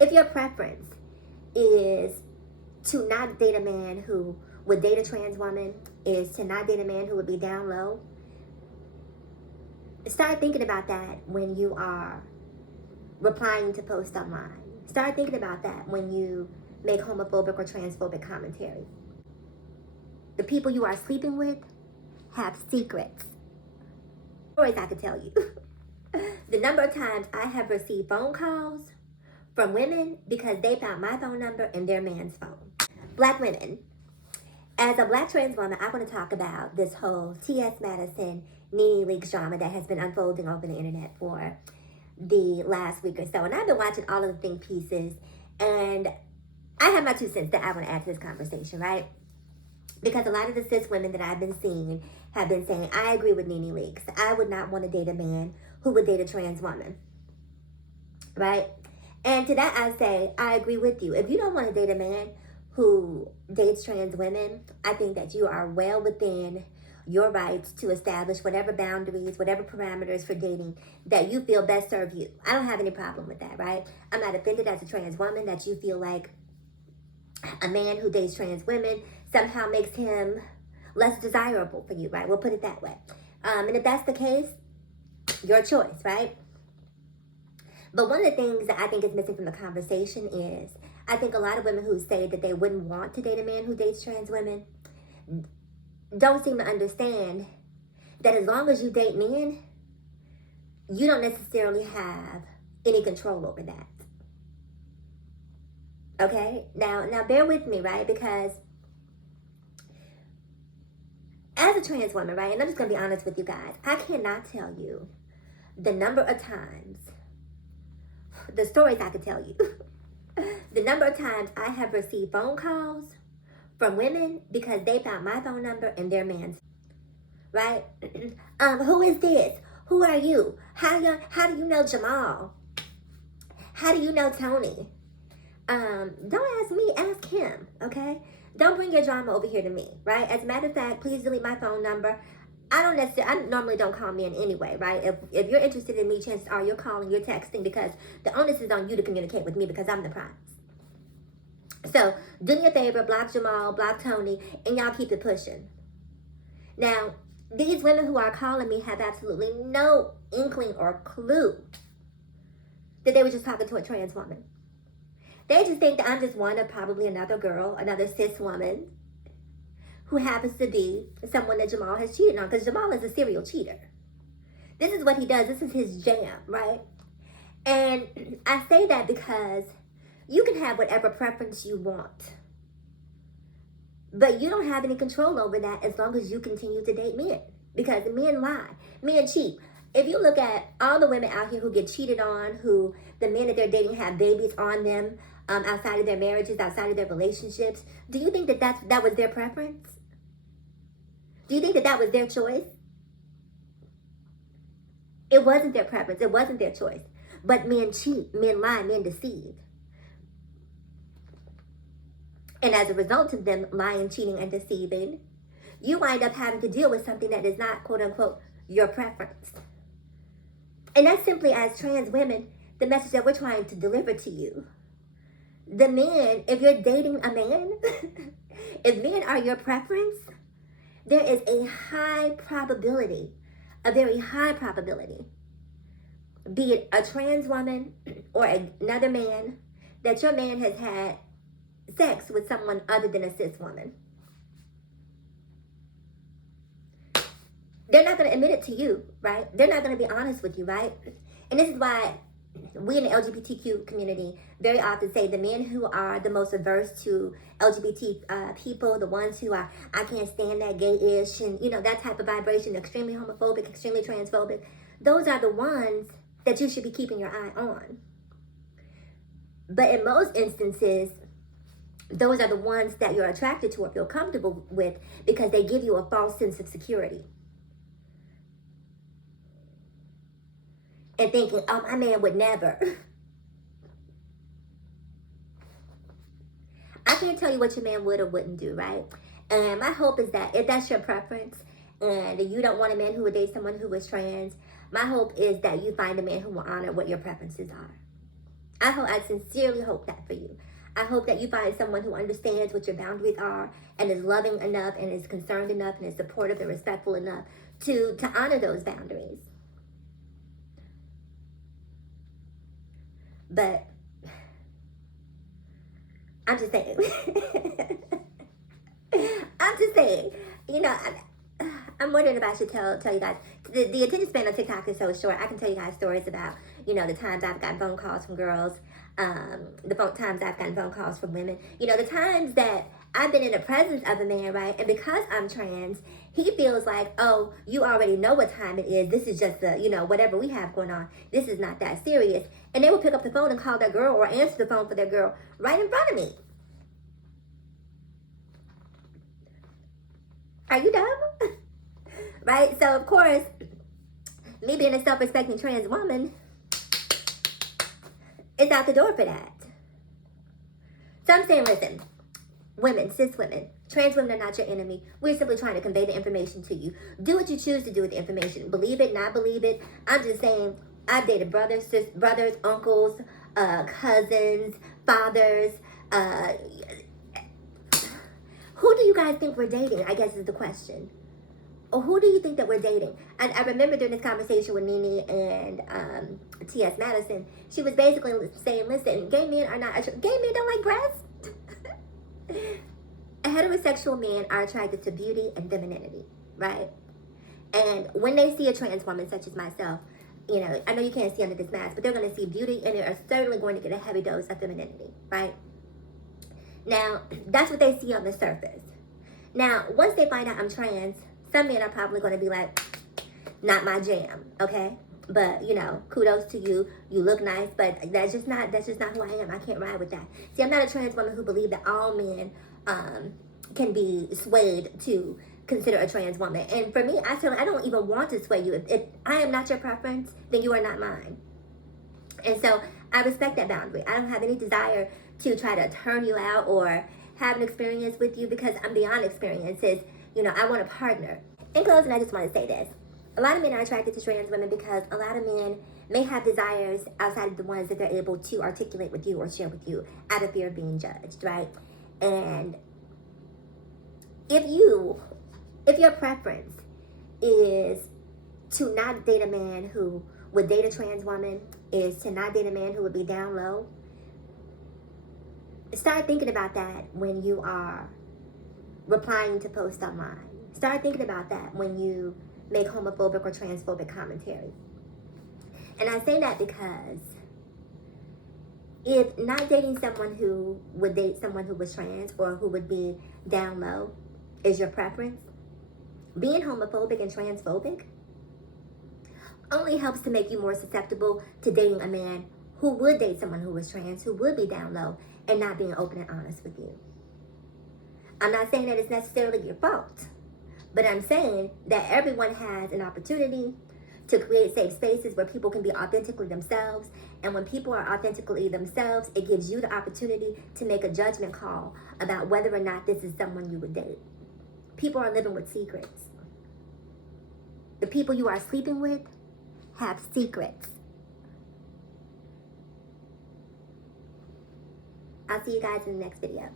If your preference is to not date a man who would date a trans woman, is to not date a man who would be down low, start thinking about that when you are replying to posts online. Start thinking about that when you make homophobic or transphobic commentary. The people you are sleeping with have secrets. Stories I could tell you. The number of times I have received phone calls from women because they found my phone number in their man's phone. Black women. As a black trans woman, I want to talk about this whole T.S. Madison NeNe Leakes drama that has been unfolding over the internet for the last week or so. And I've been watching all of the think pieces, and I have my 2 cents that I want to add to this conversation, right? Because a lot of the cis women that I've been seeing have been saying, I agree with NeNe Leakes. I would not want to date a man who would date a trans woman, right? And to that I say, I agree with you. If you don't want to date a man who dates trans women, I think that you are well within your rights to establish whatever boundaries, whatever parameters for dating that you feel best serve you. I don't have any problem with that, right? I'm not offended as a trans woman that you feel like a man who dates trans women somehow makes him less desirable for you, right? We'll put it that way. And if that's the case, your choice, right? But one of the things that I think is missing from the conversation is, I think a lot of women who say that they wouldn't want to date a man who dates trans women don't seem to understand that as long as you date men, you don't necessarily have any control over that. Okay? Now bear with me, right? Because as a trans woman, right, and I'm just going to be honest with you guys, I cannot tell you the number of times, the stories I could tell you, the number of times I have received phone calls from women because they found my phone number in their man's, right? Who is this? Who are you? How do you know Jamal? How do you know Tony? Don't ask me, ask him, okay? Don't bring your drama over here to me, right? As a matter of fact, please delete my phone number. I normally don't call men anyway, right? If you're interested in me, chances are you're calling, you're texting, because the onus is on you to communicate with me because I'm the prize. So do me a favor, block Jamal, block Tony, and y'all keep it pushing. Now, these women who are calling me have absolutely no inkling or clue that they were just talking to a trans woman. They just think that I'm just one of probably another girl, another cis woman who happens to be someone that Jamal has cheated on, because Jamal is a serial cheater. This is what he does. This is his jam, right? And I say that because you can have whatever preference you want, but you don't have any control over that as long as you continue to date men, because men lie, men cheat. If you look at all the women out here who get cheated on, who the men that they're dating have babies on them, outside of their marriages, outside of their relationships, do you think that that was their preference? Do you think that that was their choice? It wasn't their preference. It wasn't their choice. But men cheat, men lie, men deceive. And as a result of them lying, cheating, and deceiving, you wind up having to deal with something that is not, quote unquote, your preference. And that's simply, as trans women, the message that we're trying to deliver to you. The men, if you're dating a man, if men are your preference, there is a high probability, a very high probability, be it a trans woman or another man, that your man has had sex with someone other than a cis woman. They're not going to admit it to you, right? They're not going to be honest with you, right? And this is why we in the LGBTQ community very often say the men who are the most averse to LGBT people, the ones who are, I can't stand that gay-ish, and that type of vibration, extremely homophobic, extremely transphobic, those are the ones that you should be keeping your eye on. But in most instances, those are the ones that you're attracted to or feel comfortable with because they give you a false sense of security. And thinking, oh, my man would never. I can't tell you what your man would or wouldn't do, right? And my hope is that if that's your preference and you don't want a man who would date someone who is trans, my hope is that you find a man who will honor what your preferences are. I sincerely hope that for you. I hope that you find someone who understands what your boundaries are and is loving enough and is concerned enough and is supportive and respectful enough to honor those boundaries. But I'm just saying. I'm just saying. You know, I'm wondering if I should tell you guys. The attention span on TikTok is so short. I can tell you guys stories about, you know, the times I've gotten phone calls from girls, times I've gotten phone calls from women. You know, the times that I've been in the presence of a man, right? And because I'm trans, he feels like, oh, you already know what time it is. This is just the, you know, whatever we have going on. This is not that serious. And they will pick up the phone and call their girl or answer the phone for their girl right in front of me. Are you dumb? Right? So, of course, me being a self-respecting trans woman is out the door for that. So I'm saying, listen, women, cis women, trans women are not your enemy. We're simply trying to convey the information to you. Do what you choose to do with the information. Believe it, not believe it. I'm just saying, I've dated brothers, uncles, cousins, fathers. Who do you guys think we're dating, I guess is the question. Or who do you think that we're dating? And I remember during this conversation with NeNe and T.S. Madison, she was basically saying, listen, gay men don't like breasts. Heterosexual men are attracted to beauty and femininity, right? And when they see a trans woman such as myself, you know, I know you can't see under this mask, but they're going to see beauty and they are certainly going to get a heavy dose of femininity, right? Now, that's what they see on the surface. Now, once they find out I'm trans, some men are probably going to be like, not my jam, okay? But, you know, kudos to you. You look nice, but that's just not who I am. I can't ride with that. See, I'm not a trans woman who believes that all men can be swayed to consider a trans woman. And for me, I don't even want to sway you. If I am not your preference, then you are not mine. And so I respect that boundary. I don't have any desire to try to turn you out or have an experience with you because I'm beyond experiences. You know, I want a partner. In closing, I just want to say this. A lot of men are attracted to trans women because a lot of men may have desires outside of the ones that they're able to articulate with you or share with you out of fear of being judged, right? And if your preference is to not date a man who would date a trans woman, is to not date a man who would be down low, start thinking about that when you are replying to posts online. Start thinking about that when you make homophobic or transphobic commentary. And I say that because if not dating someone who would date someone who was trans or who would be down low is your preference, being homophobic and transphobic only helps to make you more susceptible to dating a man who would date someone who was trans, who would be down low, and not being open and honest with you. I'm not saying that it's necessarily your fault, but I'm saying that everyone has an opportunity to create safe spaces where people can be authentically themselves. And when people are authentically themselves, it gives you the opportunity to make a judgment call about whether or not this is someone you would date. People are living with secrets. The people you are sleeping with have secrets. I'll see you guys in the next video.